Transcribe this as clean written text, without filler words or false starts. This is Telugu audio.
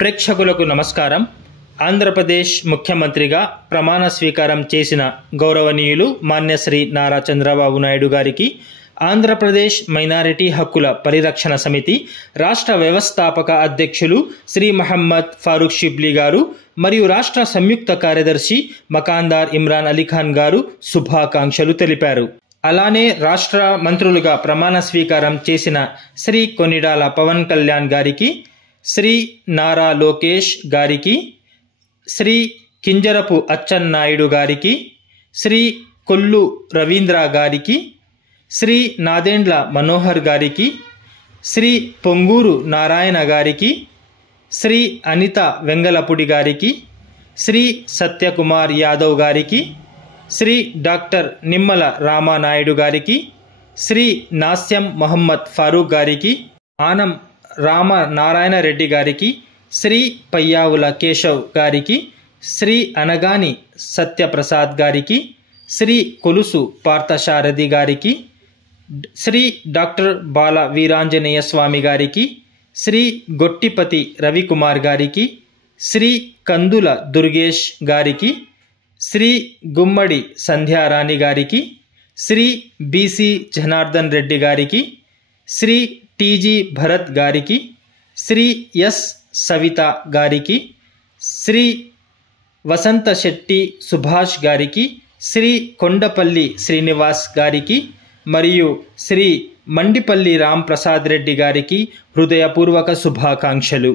ప్రేక్షకులకు నమస్కారం. ఆంధ్రప్రదేశ్ ముఖ్యమంత్రిగా ప్రమాణ స్వీకారం చేసిన గౌరవనీయులు మాన్యశ్రీ నారా చంద్రబాబు నాయుడు గారికి ఆంధ్రప్రదేశ్ మైనారిటీ హక్కుల పరిరక్షణ సమితి రాష్ట్ర వ్యవస్థాపక అధ్యక్షులు శ్రీ మహమ్మద్ ఫారూక్ షిబ్లీ గారు మరియు రాష్ట్ర సంయుక్త కార్యదర్శి మకాందార్ ఇమ్రాన్ అలీఖాన్ గారు శుభాకాంక్షలు తెలిపారు. అలానే రాష్ట్ర మంత్రులుగా ప్రమాణ స్వీకారం చేసిన శ్రీ కొనిడాల పవన్ కళ్యాణ్ గారికి, శ్రీ నారా లోకేష్ గారికి, శ్రీ కింజరపు అచ్చెన్నాయుడు గారికి, శ్రీ కొల్లు రవీంద్ర గారికి, శ్రీ నాదెండ్ల మనోహర్ గారికి, శ్రీ పొంగూరు నారాయణ గారికి, శ్రీ అనిత వెంగలపూడి గారికి, శ్రీ సత్యకుమార్ యాదవ్ గారికి, శ్రీ డాక్టర్ నిమ్మల రామానాయుడు గారికి, శ్రీ నాస్యం మహమ్మద్ ఫారూక్ గారికి, ఆనం రామనారాయణ రెడ్డి గారికి, శ్రీ పయ్యావుల కేశవ్ గారికి, శ్రీ అనగాని సత్యప్రసాద్ గారికి, శ్రీ కొలుసు పార్థసారథి గారికి, శ్రీ డాక్టర్ బాల వీరాంజనేయ స్వామి గారికి, శ్రీ గొట్టిపతి రవికుమార్ గారికి, శ్రీ కందుల దుర్గేష్ గారికి, శ్రీ గుమ్మడి సంధ్యారాణి గారికి, శ్రీ బీసీ జనార్దన్ రెడ్డి గారికి, శ్రీ టీజీ భరత్ గారికి, శ్రీ ఎస్ సవిత గారికి, శ్రీ వసంత శెట్టి సుభాష్ గారికి, శ్రీ కొండపల్లి శ్రీనివాస్ గారికి మరియు శ్రీ మండిపల్లి రామ్ ప్రసాద్ రెడ్డి గారికి హృదయపూర్వక శుభాకాంక్షలు.